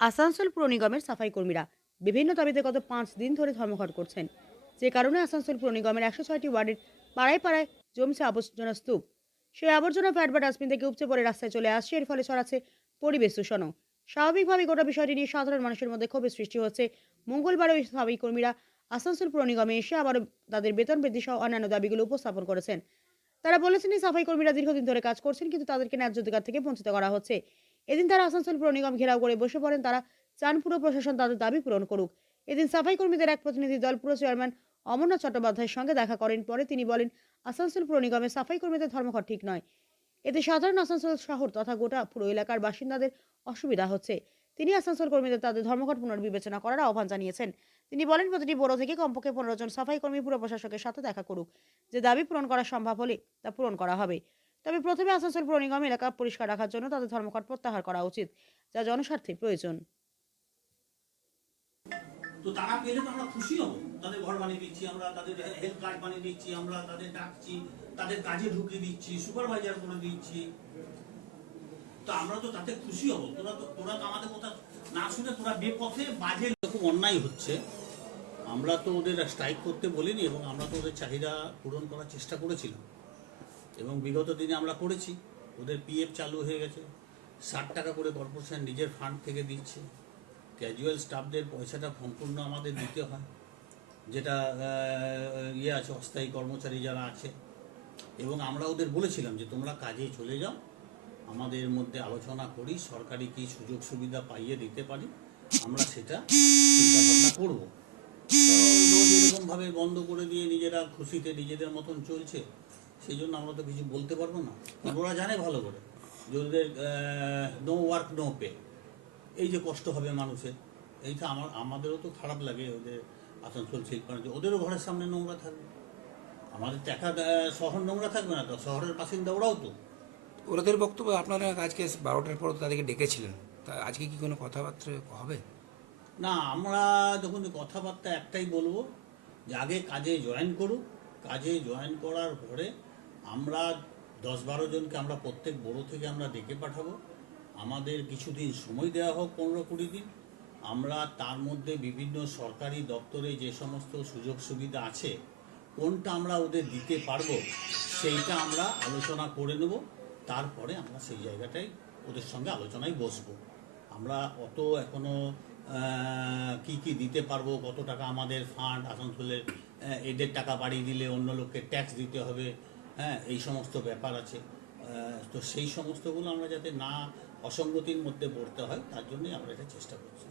আসানসোল পুর নিগমের সাফাই কর্মীরা বিভিন্ন দাবিতে গত পাঁচ দিন ধরে ধর্মঘট করছেন। যে কারণে আসানসোল পুর নিগমের একশো ছয়টি ওয়ার্ডের পাড়ায় পাড়ায় জমছে আবর্জনা স্তূপ। সেই আবর্জনা ফ্যাট বা ডাস্টবিন থেকে উপচে পড়ে রাস্তায় চলে আসছে, এর ফলে ছড়াচ্ছে পরিবেশ দূষণও। স্বাভাবিকভাবে গোটা বিষয়টি নিয়ে সাধারণ মানুষের মধ্যে ক্ষোভের সৃষ্টি হচ্ছে। মঙ্গলবার ওই সাফাই কর্মীরা আসানসোল পুর নিগমে এসে আবারও তাদের বেতন বৃদ্ধি সহ অন্যান্য দাবিগুলো উপস্থাপন করেছেন। তারা বলেছেন, এই সাফাই কর্মীরা দীর্ঘদিন ধরে কাজ করছেন, কিন্তু তাদেরকে ন্যায্য অধিকার থেকে বঞ্চিত করা হচ্ছে। এদিন তারা আসানসোল পুর নিগম ঘেরাও করে বসে পড়েন তারা চান পুরো প্রশাসন তাদের দাবি পূরণ করুক। এদিন সাফাই কর্মীদের এক প্রতিনিধি দল পুরো চেয়ারম্যান অমরনাথ চট্টোপাধ্যায়ের সঙ্গে দেখা করেন। পরে তিনি বলেন, আসানসোল পুর নিগমের সাফাই কর্মীদের ধর্মঘট ঠিক নয়। এতে সাধারণ আসানসোল শহর তথা গোটা পুরো এলাকার বাসিন্দাদের অসুবিধা হচ্ছে। তিনি আসানসোল কর্মীদের তাদের ধর্মঘট পুনর্বিবেচনা করার আহ্বান জানিয়েছেন। তিনি বলেন, প্রতিটি বড় থেকে কমপক্ষে পনেরো জন সাফাই কর্মী পুরো প্রশাসকের সাথে দেখা করুক। যে দাবি পূরণ করা সম্ভব হলে তা পূরণ করা হবে। তবে প্রথমে আসানসোল পুর নিগম এলাকা পরিষ্কার রাখার জন্য তাদের ধর্মঘট প্রত্যাহার করা উচিত, যা জনস্বার্থে প্রয়োজন। তো তারা পেলে তো আমরা খুশি হব। তাদের ঘর বানিয়ে দিচ্ছি আমরা, তাদের হেলথ কার্ড বানিয়ে দিচ্ছি আমরা, তাদের ডাকছি, তাদের কাজে ঢুকিয়ে দিচ্ছি সুপারভাইজার করে দিচ্ছি। তো আমরা তো তাতে খুশি হব। তোরা তো তোরা তো আমাদের কথা না শুনে তোরা বেপথে বাজে খুব অন্যায় হচ্ছে। আমরা তো ওদের স্ট্রাইক করতে বলিনি এবং আমরা তো ওদের চাহিদা পূরণ করার চেষ্টা করেছিলাম। এবং বিগত দিনে আমরা করেছি। ওদের পিএফ চালু হয়ে গেছে। ষাট টাকা করে কর্পোরেশন নিজের ফান্ড থেকে দিচ্ছে। ক্যাজুয়াল স্টাফদের পয়সাটা সম্পূর্ণ আমাদের দিতে হয়। যেটা ইয়ে আছে, অস্থায়ী কর্মচারী যারা আছে। এবং আমরা ওদের বলেছিলাম যে, তোমরা কাজে চলে যাও। আমাদের মধ্যে আলোচনা করি। সরকারি কি সুযোগ সুবিধা পাইয়ে দিতে পারি? আমরা সেটা চিন্তা ভাবনা করব এরকমভাবে বন্ধ করে দিয়ে নিজেরা খুশিতে নিজেদের মতন চলছে। সেই জন্য আমরা তো কিছু বলতে পারব না। ওরা জানে ভালো করে। যে ওদের নো ওয়ার্ক নো পে এই যে কষ্ট হবে মানুষের এইটা আমার আমাদেরও তো খারাপ লাগে ওদের আসানসোল শিল্পাঞ্চল ওদেরও ঘরের সামনে নোংরা থাকবে। আমাদের টাকা শহর নোংরা থাকবে না তো? শহরের বাসিন্দা ওরাও তো। ওদের বক্তব্য আপনারা আজকে বারোটার পর তাদেরকে ডেকেছিলেন। তা আজকে কি কোনো কথাবার্তা হবে? না আমরা যখন কথাবার্তা একটাই বলব যে আগে কাজে জয়েন করুক। কাজে জয়েন করার পরে আমরা দশ বারো জনকে আমরা প্রত্যেক বড় থেকে আমরা ডেকে পাঠাবো। আমাদের কিছুদিন সময় দেওয়া হোক পনেরো কুড়ি দিন। আমরা তার মধ্যে বিভিন্ন সরকারি দপ্তরে যে সমস্ত সুযোগ সুবিধা আছে কোনটা আমরা ওদের দিতে পারব সেইটা আমরা আলোচনা করে নেব। তারপরে আমরা সেই জায়গাটায় ওদের সঙ্গে আলোচনায় বসবো। আমরা অত এখনও আহ, কি কি দিতে পারব কত টাকা আমাদের ফান্ড আসানসোলের এদের টাকা বাড়িয়ে দিলে অন্য লোককে ট্যাক্স দিতে হবে হ্যাঁ এই সমস্ত ব্যাপার আছে। তো সেই সমস্তগুলো আমরা যাতে না অসঙ্গতির মধ্যে পড়তে হয়, তার জন্যই আমরা এটা চেষ্টা করছি।